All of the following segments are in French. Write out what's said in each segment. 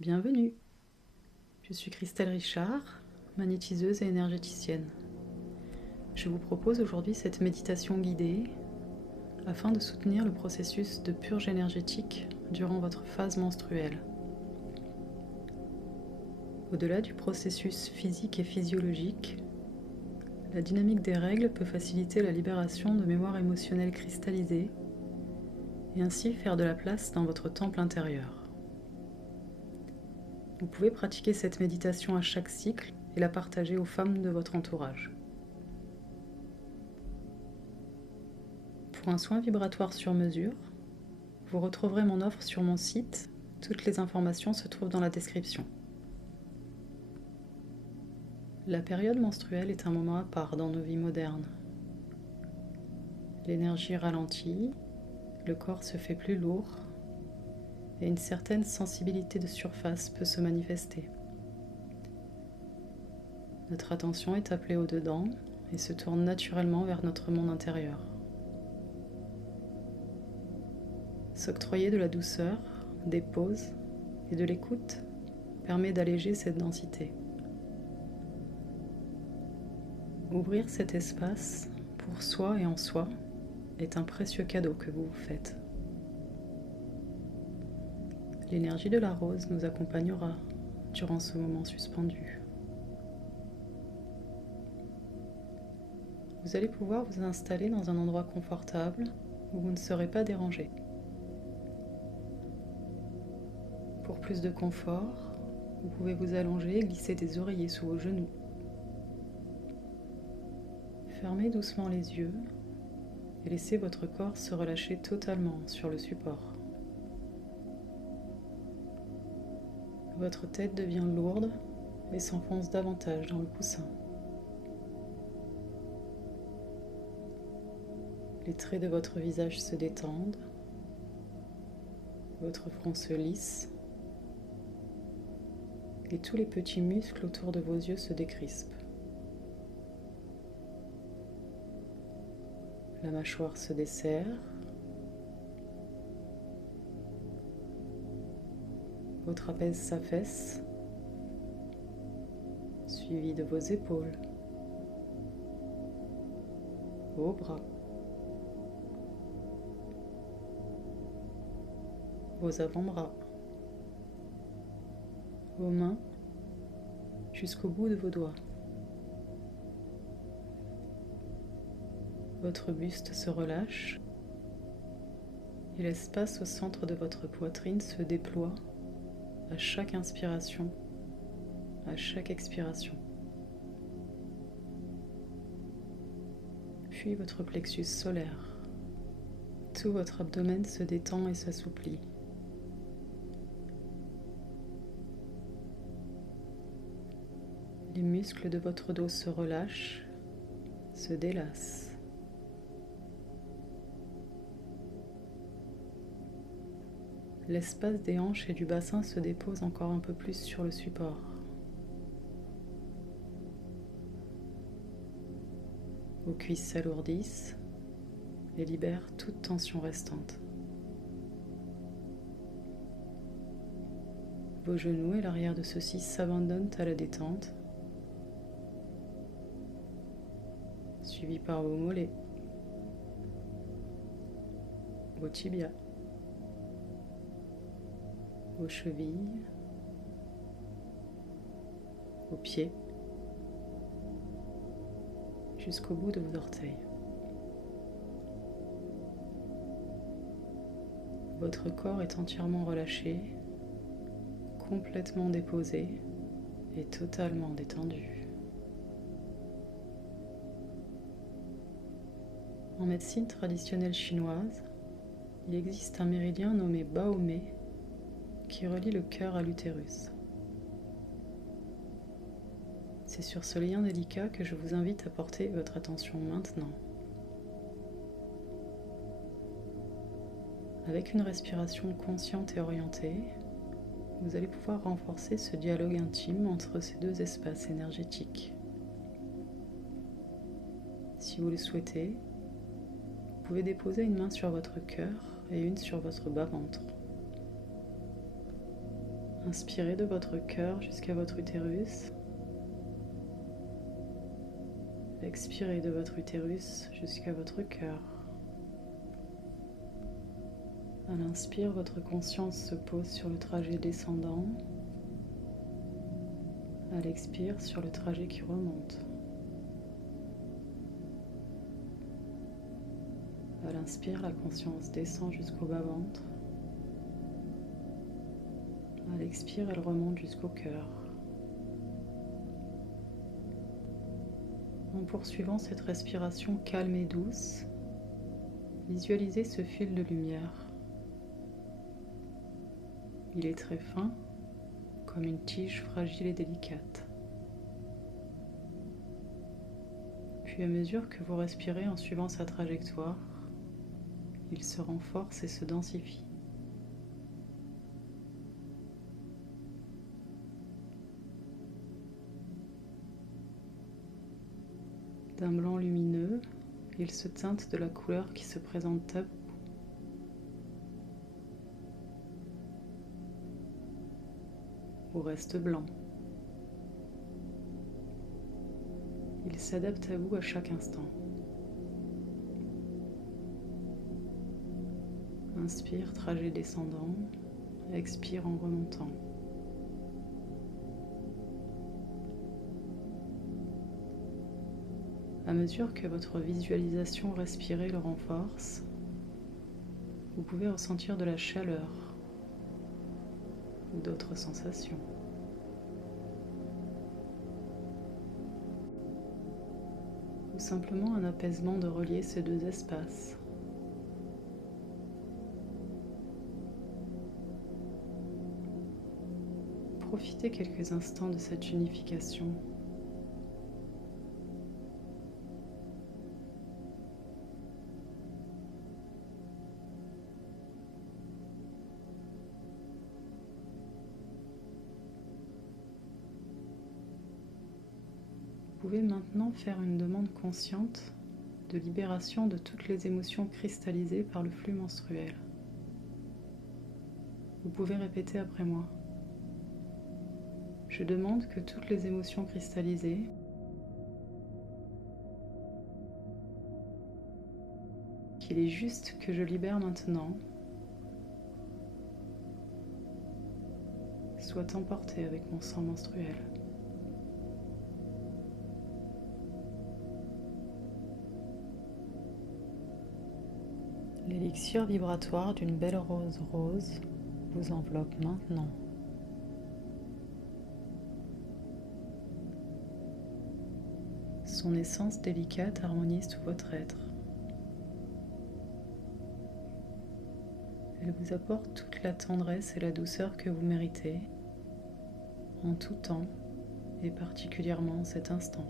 Bienvenue, je suis Christelle Richard, magnétiseuse et énergéticienne. Je vous propose aujourd'hui cette méditation guidée afin de soutenir le processus de purge énergétique durant votre phase menstruelle. Au-delà du processus physique et physiologique, la dynamique des règles peut faciliter la libération de mémoires émotionnelles cristallisées et ainsi faire de la place dans votre temple intérieur. Vous pouvez pratiquer cette méditation à chaque cycle et la partager aux femmes de votre entourage. Pour un soin vibratoire sur mesure, vous retrouverez mon offre sur mon site. Toutes les informations se trouvent dans la description. La période menstruelle est un moment à part dans nos vies modernes. L'énergie ralentit, le corps se fait plus lourd et une certaine sensibilité de surface peut se manifester. Notre attention est appelée au-dedans et se tourne naturellement vers notre monde intérieur. S'octroyer de la douceur, des pauses et de l'écoute permet d'alléger cette densité. Ouvrir cet espace pour soi et en soi est un précieux cadeau que vous vous faites. L'énergie de la rose nous accompagnera durant ce moment suspendu. Vous allez pouvoir vous installer dans un endroit confortable où vous ne serez pas dérangé. Pour plus de confort, vous pouvez vous allonger et glisser des oreillers sous vos genoux. Fermez doucement les yeux et laissez votre corps se relâcher totalement sur le support. Votre tête devient lourde et s'enfonce davantage dans le coussin. Les traits de votre visage se détendent, votre front se lisse et tous les petits muscles autour de vos yeux se décrispent. La mâchoire se desserre, vos trapèzes s'affaissent, suivis de vos épaules, vos bras, vos avant-bras, vos mains jusqu'au bout de vos doigts. Votre buste se relâche et l'espace au centre de votre poitrine se déploie à chaque inspiration, à chaque expiration. Puis votre plexus solaire. Tout votre abdomen se détend et s'assouplit. Les muscles de votre dos se relâchent, se délassent. L'espace des hanches et du bassin se dépose encore un peu plus sur le support. Vos cuisses s'alourdissent et libèrent toute tension restante. Vos genoux et l'arrière de ceux-ci s'abandonnent à la détente, suivis par vos mollets, vos tibias, vos chevilles, vos pieds, jusqu'au bout de vos orteils. Votre corps est entièrement relâché, complètement déposé et totalement détendu. En médecine traditionnelle chinoise, il existe un méridien nommé Baomei qui relie le cœur à l'utérus. C'est sur ce lien délicat que je vous invite à porter votre attention maintenant. Avec une respiration consciente et orientée, vous allez pouvoir renforcer ce dialogue intime entre ces deux espaces énergétiques. Si vous le souhaitez, vous pouvez déposer une main sur votre cœur et une sur votre bas-ventre. Inspirez de votre cœur jusqu'à votre utérus. Expirez de votre utérus jusqu'à votre cœur. À l'inspire, votre conscience se pose sur le trajet descendant. À l'expire, sur le trajet qui remonte. À l'inspire, la conscience descend jusqu'au bas-ventre. À l'expire, elle remonte jusqu'au cœur. En poursuivant cette respiration calme et douce, visualisez ce fil de lumière. Il est très fin, comme une tige fragile et délicate. Puis à mesure que vous respirez en suivant sa trajectoire, il se renforce et se densifie. D'un blanc lumineux, il se teinte de la couleur qui se présente à vous. Ou reste blanc. Il s'adapte à vous à chaque instant. Inspire, trajet descendant. Expire en remontant. À mesure que votre visualisation respirée le renforce, vous pouvez ressentir de la chaleur ou d'autres sensations. Ou simplement un apaisement de relier ces deux espaces. Profitez quelques instants de cette unification. Vous pouvez maintenant faire une demande consciente de libération de toutes les émotions cristallisées par le flux menstruel. Vous pouvez répéter après moi. Je demande que toutes les émotions cristallisées qu'il est juste que je libère maintenant soient emportées avec mon sang menstruel. L'élixir vibratoire d'une belle rose rose vous enveloppe maintenant. Son essence délicate harmonise tout votre être. Elle vous apporte toute la tendresse et la douceur que vous méritez, en tout temps et particulièrement en cet instant.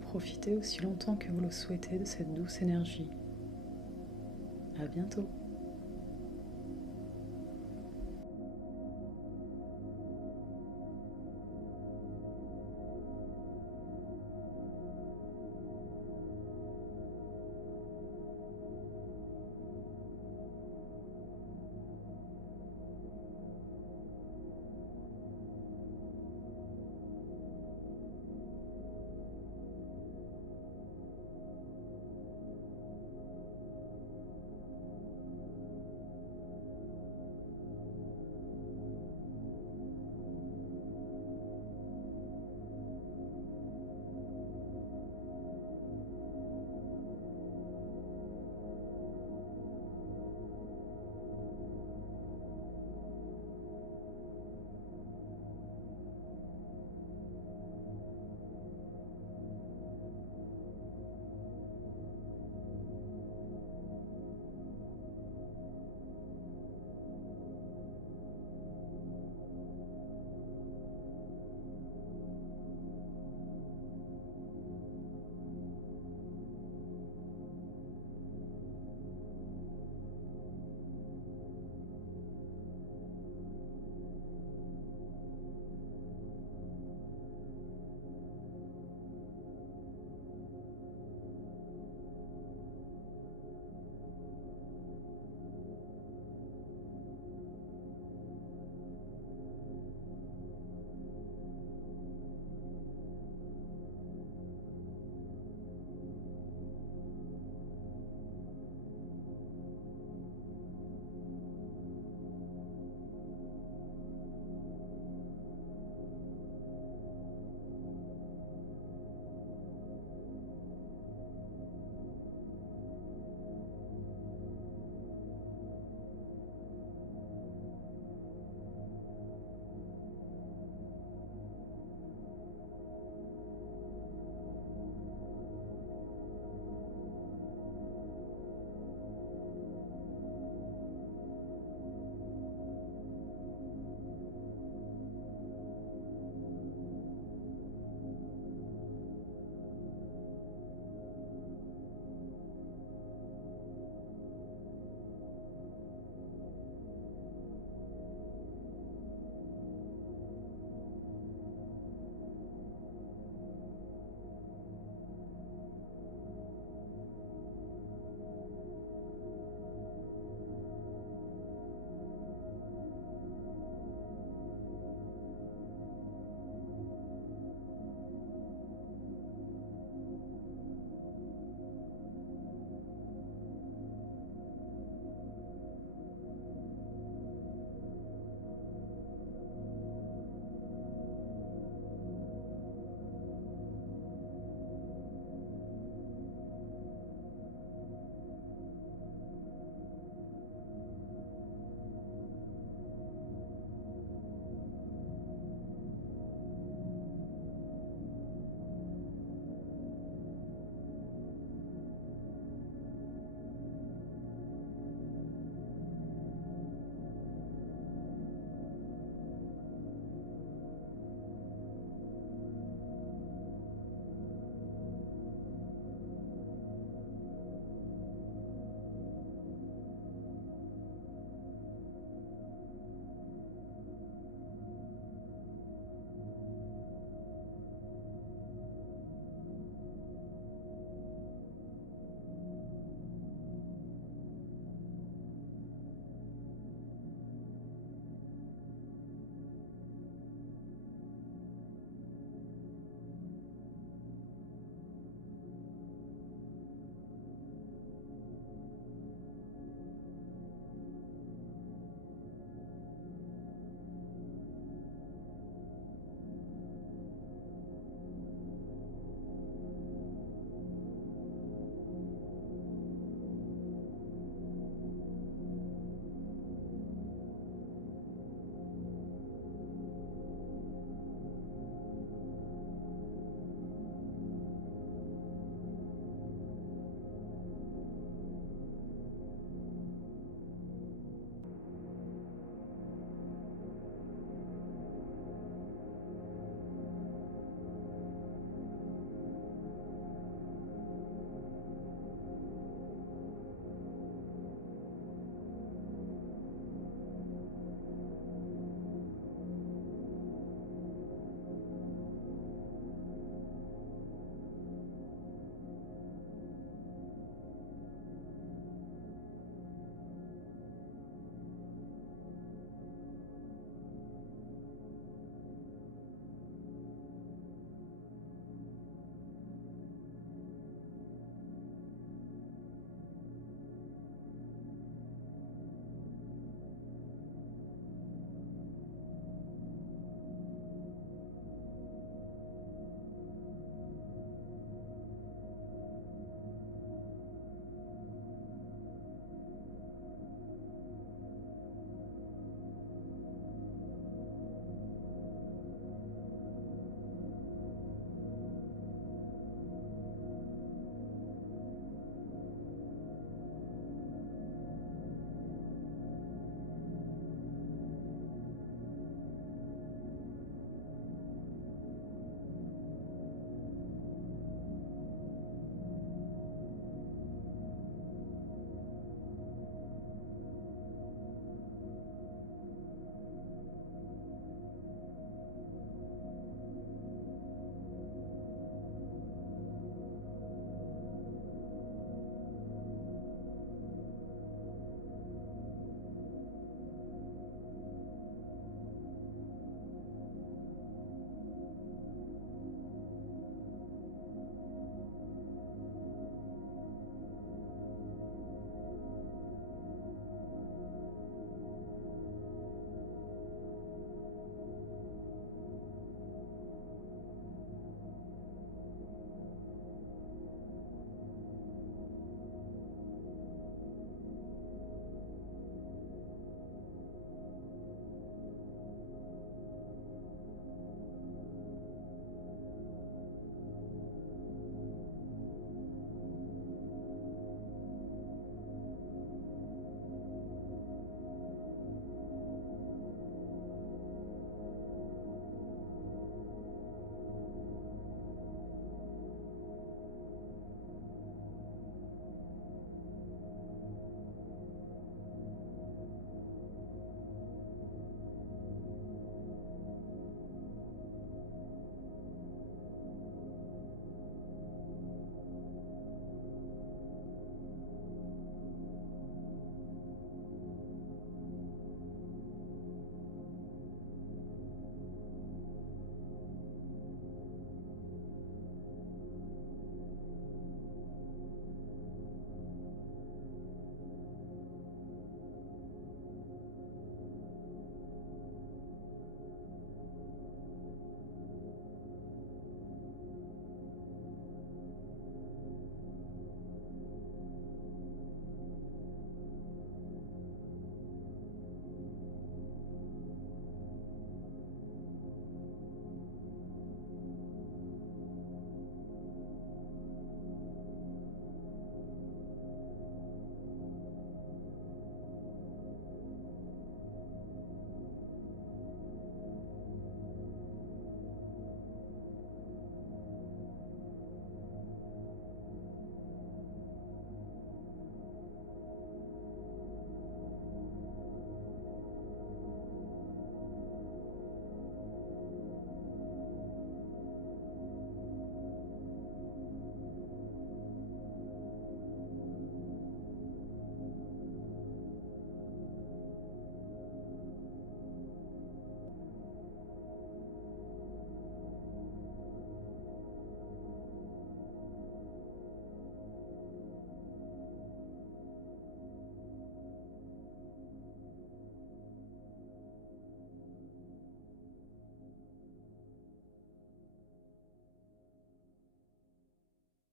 Profitez aussi longtemps que vous le souhaitez de cette douce énergie. À bientôt.